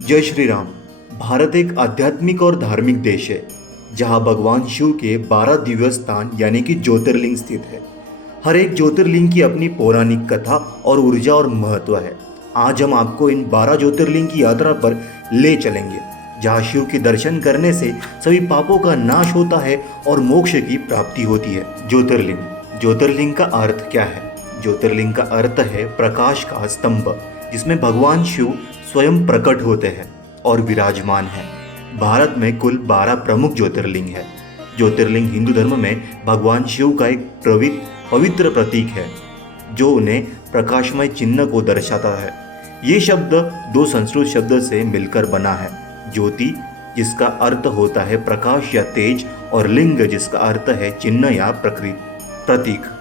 जय श्री राम। भारत एक आध्यात्मिक और धार्मिक देश है जहां भगवान शिव के 12 दिव्य स्थान यानी कि ज्योतिर्लिंग स्थित है। हर एक ज्योतिर्लिंग की अपनी पौराणिक कथा और ऊर्जा और महत्व है। आज हम आपको इन 12 ज्योतिर्लिंग की यात्रा पर ले चलेंगे जहां शिव के दर्शन करने से सभी पापों का नाश होता है और मोक्ष की प्राप्ति होती है। ज्योतिर्लिंग का अर्थ क्या है? ज्योतिर्लिंग का अर्थ है प्रकाश का स्तंभ जिसमें भगवान शिव स्वयं प्रकट होते हैं और विराजमान हैं। भारत में कुल 12 प्रमुख ज्योतिर्लिंग है। ज्योतिर्लिंग हिंदू धर्म में भगवान शिव का एक पवित्र प्रतीक है जो उन्हें प्रकाशमय चिन्ह को दर्शाता है। ये शब्द दो संस्कृत शब्द से मिलकर बना है। ज्योति जिसका अर्थ होता है प्रकाश या तेज और लिंग जिसका अर्थ है चिन्ह या प्रतीक।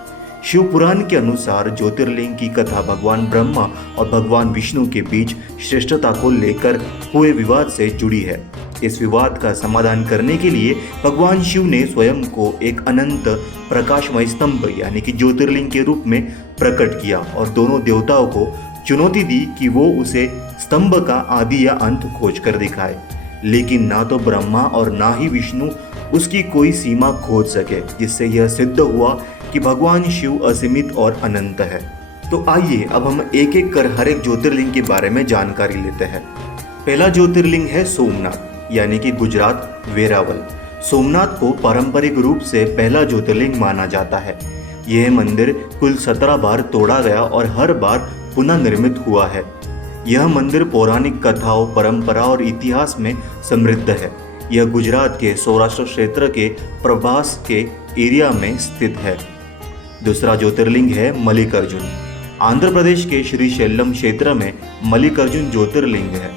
शिव पुराण के अनुसार ज्योतिर्लिंग की कथा भगवान ब्रह्मा और भगवान विष्णु के बीच श्रेष्ठता को लेकर हुए विवाद से जुड़ी है। इस विवाद का समाधान करने के लिए भगवान शिव ने स्वयं को एक अनंत प्रकाशमय स्तंभ यानी कि ज्योतिर्लिंग के रूप में प्रकट किया और दोनों देवताओं को चुनौती दी कि वो उसे स्तंभ का आदि या अंत खोज कर दिखाए। लेकिन ना तो ब्रह्मा और ना ही विष्णु उसकी कोई सीमा खोज सके, जिससे यह सिद्ध हुआ कि भगवान शिव असीमित और अनंत है। तो आइए अब हम एक एक कर हर एक ज्योतिर्लिंग के बारे में जानकारी लेते हैं। पहला ज्योतिर्लिंग है सोमनाथ यानी कि गुजरात वेरावल। सोमनाथ को पारंपरिक रूप से पहला ज्योतिर्लिंग माना जाता है। यह मंदिर कुल 17 बार तोड़ा गया और हर बार पुनः निर्मित हुआ है। यह मंदिर पौराणिक कथाओं, परंपरा और इतिहास में समृद्ध है। यह गुजरात के सौराष्ट्र क्षेत्र के प्रभास के एरिया में स्थित है। दूसरा ज्योतिर्लिंग है मल्लिकार्जुन। आंध्र प्रदेश के श्रीशैलम क्षेत्र में मल्लिकार्जुन ज्योतिर्लिंग है।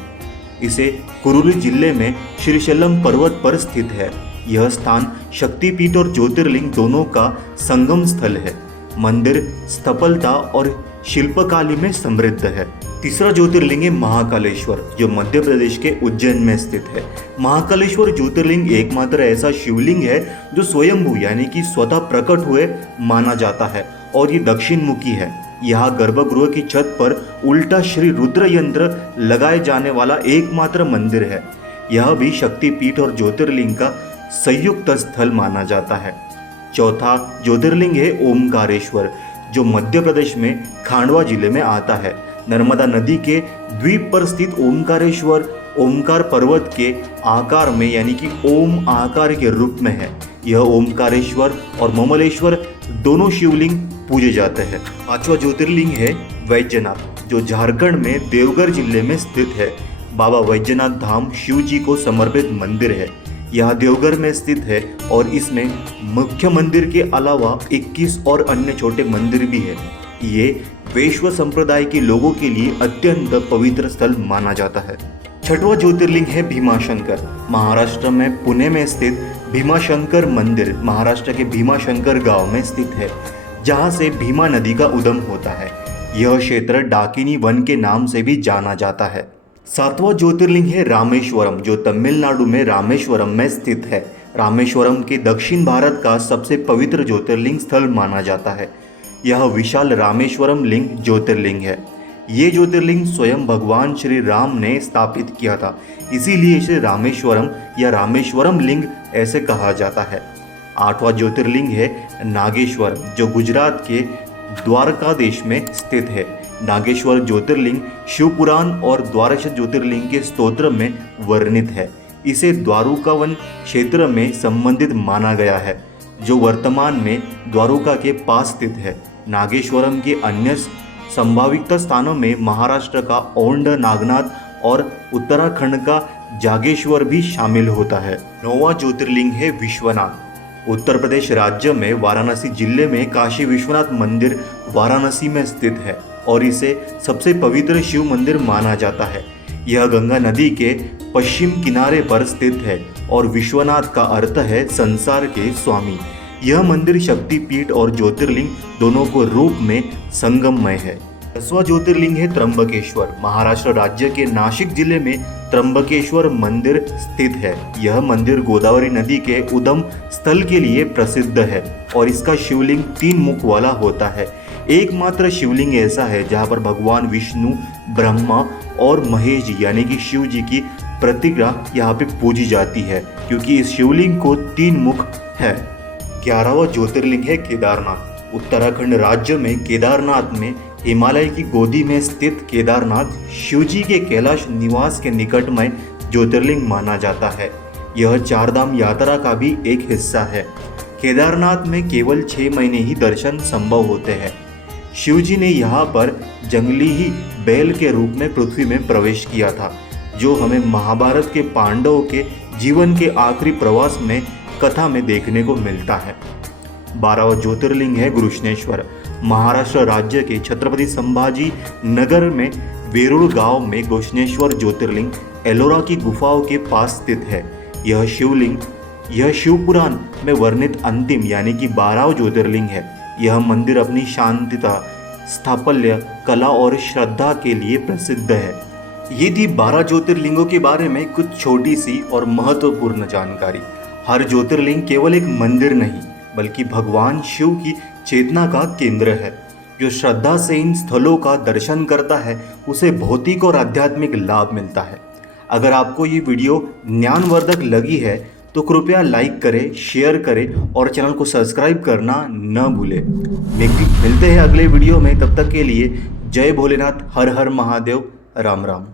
इसे कुरुलु जिले में श्रीशैलम पर्वत पर स्थित है। यह स्थान शक्तिपीठ और ज्योतिर्लिंग दोनों का संगम स्थल है। मंदिर स्थपलता और शिल्पकला में समृद्ध है। तीसरा ज्योतिर्लिंग है महाकालेश्वर जो मध्य प्रदेश के उज्जैन में स्थित है। महाकालेश्वर ज्योतिर्लिंग एकमात्र ऐसा शिवलिंग है जो स्वयंभू यानी कि स्वतः प्रकट हुए माना जाता है और ये दक्षिण मुखी है। यहाँ गर्भगृह की छत पर उल्टा श्री रुद्र यंत्र लगाए जाने वाला एकमात्र मंदिर है। यह भी शक्तिपीठ और ज्योतिर्लिंग का संयुक्त स्थल माना जाता है। चौथा ज्योतिर्लिंग है ओमकारेश्वर जो मध्य प्रदेश में खांडवा जिले में आता है। नर्मदा नदी के द्वीप पर स्थित ओमकारेश्वर ओमकार पर्वत के आकार में यानी कि ओम आकार के रूप में है। यह ओमकारेश्वर और ममलेश्वर दोनों शिवलिंग पूजे जाते हैं। पांचवा ज्योतिर्लिंग है वैद्यनाथ जो झारखंड में देवघर जिले में स्थित है। बाबा वैद्यनाथ धाम शिव जी को समर्पित मंदिर है। यह देवघर में स्थित है और इसमें मुख्य मंदिर के अलावा 21 और अन्य छोटे मंदिर भी है। ये वैष्णव संप्रदाय के लोगों के लिए अत्यंत पवित्र स्थल माना जाता है। छठवां ज्योतिर्लिंग है भीमाशंकर। महाराष्ट्र में पुणे में स्थित भीमाशंकर मंदिर महाराष्ट्र के भीमाशंकर गांव में स्थित है जहां से भीमा नदी का उद्गम होता है। यह क्षेत्र डाकिनी वन के नाम से भी जाना जाता है। सातवां ज्योतिर्लिंग है रामेश्वरम जो तमिलनाडु में रामेश्वरम में स्थित है। रामेश्वरम के दक्षिण भारत का सबसे पवित्र ज्योतिर्लिंग स्थल माना जाता है। यह विशाल रामेश्वरम लिंग ज्योतिर्लिंग है। ये ज्योतिर्लिंग स्वयं भगवान श्री राम ने स्थापित किया था, इसीलिए इसे रामेश्वरम या रामेश्वरम लिंग ऐसे कहा जाता है। आठवां ज्योतिर्लिंग है नागेश्वर जो गुजरात के द्वारकाधीश में स्थित है। नागेश्वर ज्योतिर्लिंग शिवपुराण और द्वादश ज्योतिर्लिंग के स्तोत्र में वर्णित है। इसे द्वारुकावन क्षेत्र में संबंधित माना गया है जो वर्तमान में द्वारुका के पास स्थित है। नागेश्वरम के अन्य संभावित स्थानों में महाराष्ट्र का औंध नागनाथ और उत्तराखंड का जागेश्वर भी शामिल होता है। नौवां ज्योतिर्लिंग है विश्वनाथ। उत्तर प्रदेश राज्य में वाराणसी जिले में काशी विश्वनाथ मंदिर वाराणसी में स्थित है और इसे सबसे पवित्र शिव मंदिर माना जाता है। यह गंगा नदी के पश्चिम किनारे पर स्थित है और विश्वनाथ का अर्थ है संसार के स्वामी। यह मंदिर शक्तिपीठ और ज्योतिर्लिंग दोनों को रूप में संगममय है। 10वां ज्योतिर्लिंग है त्र्यंबकेश्वर। महाराष्ट्र राज्य के नासिक जिले में त्र्यंबकेश्वर मंदिर स्थित है। यह मंदिर गोदावरी नदी के उद्गम स्थल के लिए प्रसिद्ध है और इसका शिवलिंग 3 मुख वाला होता है। एकमात्र शिवलिंग ऐसा है जहाँ पर भगवान विष्णु, ब्रह्मा और महेश जी यानी कि शिव जी की प्रतिग्रह यहाँ पे पूजी जाती है, क्योंकि इस शिवलिंग को 3 मुख है। 11वां ज्योतिर्लिंग है केदारनाथ। उत्तराखंड राज्य में केदारनाथ में हिमालय की गोदी में स्थित केदारनाथ शिवजी के कैलाश निवास के निकटमय ज्योतिर्लिंग माना जाता है। यह 4 धाम यात्रा का भी एक हिस्सा है। केदारनाथ में केवल 6 महीने ही दर्शन संभव होते हैं। शिवजी ने यहाँ पर जंगली ही बैल के रूप में पृथ्वी में प्रवेश किया था, जो हमें महाभारत के पांडवों के जीवन के आखिरी प्रवास में कथा में देखने को मिलता है। 12वां ज्योतिर्लिंग है गृष्णेश्वर। महाराष्ट्र राज्य के छत्रपति संभाजी नगर में वेरूळ गांव में गृष्णेश्वर ज्योतिर्लिंग एलोरा की गुफाओं के पास स्थित है। यह शिवपुराण में वर्णित अंतिम यानी कि 12वां ज्योतिर्लिंग है। यह मंदिर अपनी शांतता, स्थापत्य कला और श्रद्धा के लिए प्रसिद्ध है। ये थी 12 ज्योतिर्लिंगों के बारे में कुछ छोटी सी और महत्वपूर्ण जानकारी। हर ज्योतिर्लिंग केवल एक मंदिर नहीं बल्कि भगवान शिव की चेतना का केंद्र है। जो श्रद्धा से इन स्थलों का दर्शन करता है उसे भौतिक और आध्यात्मिक लाभ मिलता है। अगर आपको ये वीडियो ज्ञानवर्धक लगी है तो कृपया लाइक करें, शेयर करें और चैनल को सब्सक्राइब करना न भूलें। मिलते हैं अगले वीडियो में, तब तक के लिए जय भोलेनाथ, हर हर महादेव, राम राम।